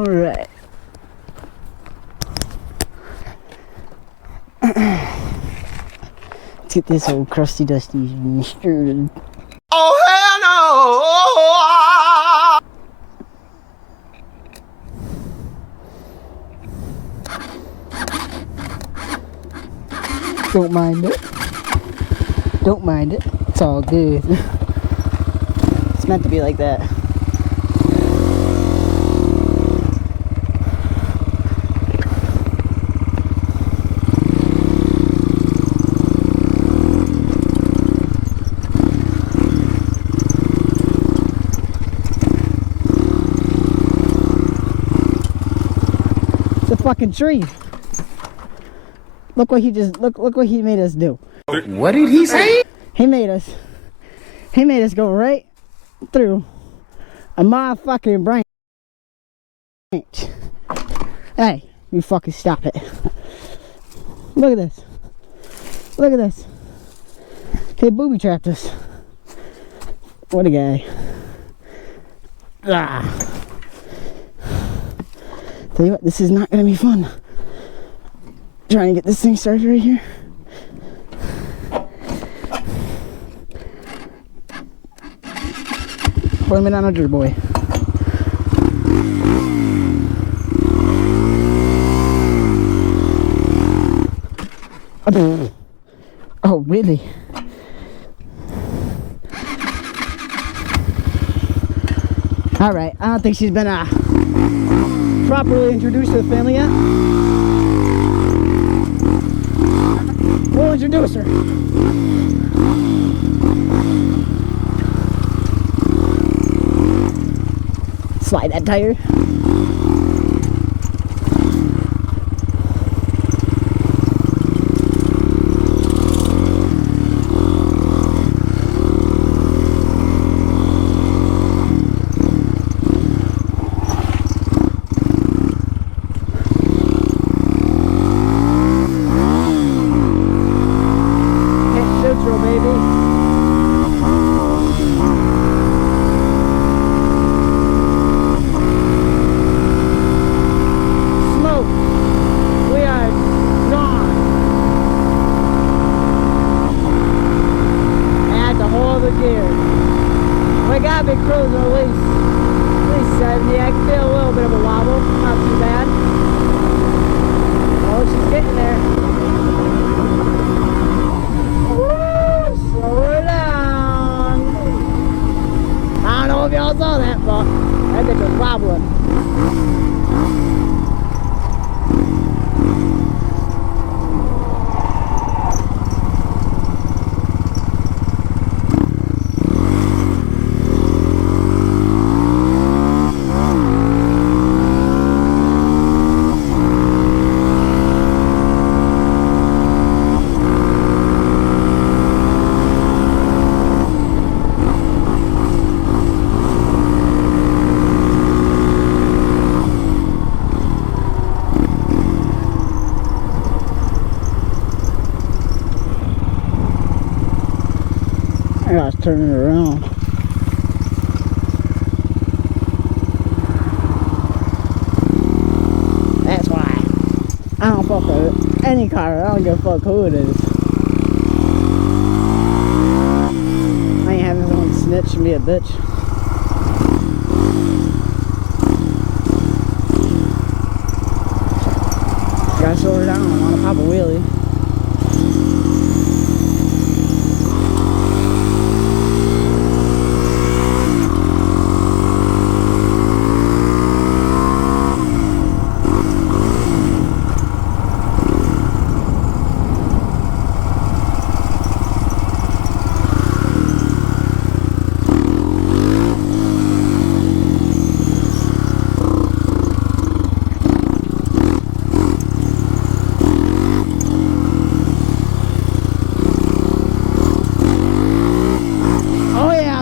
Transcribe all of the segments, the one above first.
Alright. Let's get this old crusty dusty started. Oh hell no! Don't mind it. Don't mind it. It's all good. It's meant to be like that. It's a fucking tree. Look what he just look what he made us do. What did he say? He made us go right through a motherfucking branch. Hey, you fucking stop it. Look at this. Look at this. He booby trapped us. What a guy. Ah. Tell you what, this is not gonna be fun. Trying to get this thing started right here. Blame it on a dirt boy. Oh, really? Alright, I don't think she's been properly introduced to the family yet. We'll introduce her. Slide that tire. Big cruiser at least 70. I can feel a little bit of a wobble, not too bad. Oh, she's getting there. Woo, slow her down. I don't know if y'all saw that, but that bitch was wobbling. I gotta turn it around. That's why. I don't fuck with any car. I don't give a fuck who it is. I ain't having someone snitch and be a bitch. Gotta slow her down. I wanna pop a wheelie.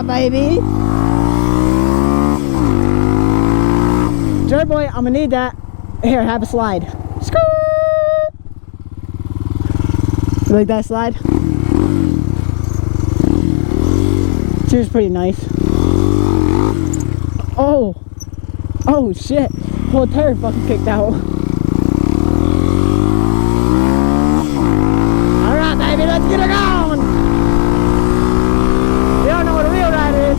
Baby. Dirt boy, I'm gonna need that. Here, have a slide. Skirt. You like that slide? She was pretty nice. Oh shit. whole tire fucking kicked out. Alright, baby, let's get her going. You don't know what a real ride is.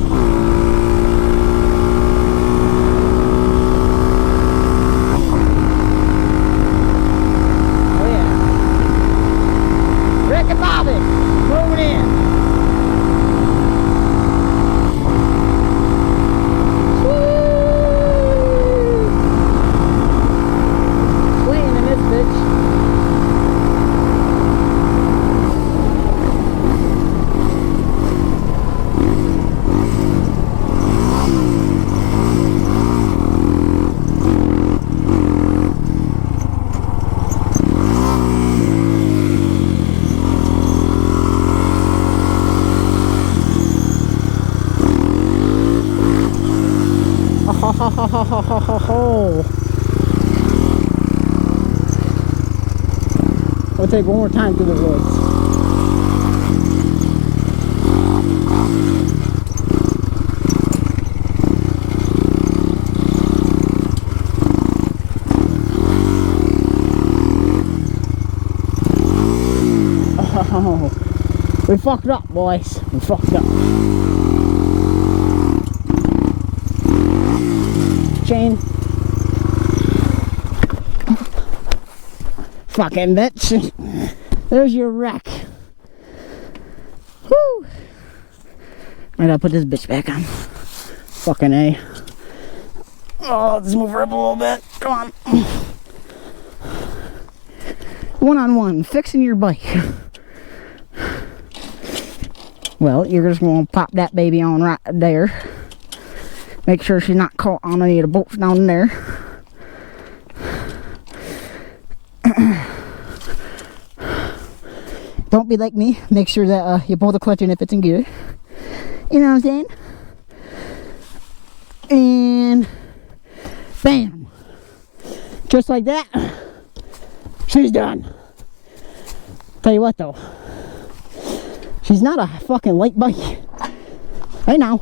Oh yeah. Rick and Bobby moving in. Swinging in this bitch. We'll take one more time through the woods. Oh, we fucked up, boys. We fucked up. Chain. Fucking bitch. There's your wreck. Whew. I gotta put this bitch back on. Fucking A. Oh, let's move her up a little bit. Come on. One-on-one, fixing your bike. Well, you're just gonna pop that baby on right there. Make sure she's not caught on any of the bolts down there. Don't be like me. Make sure that you pull the clutch in if it's in gear. You know what I'm saying? And bam. Just like that. She's done. Tell you what though. She's not a fucking light bike. Hey now.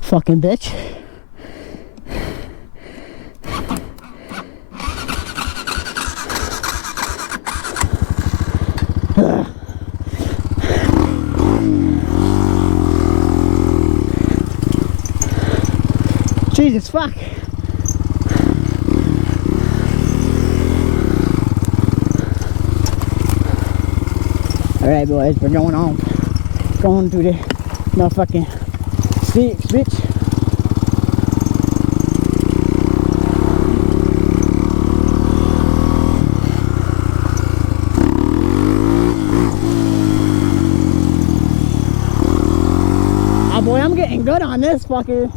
Fucking bitch. Jesus fuck. Alright boys, we're going on. Going through the motherfucking switch. Oh boy, I'm getting good on this fucker.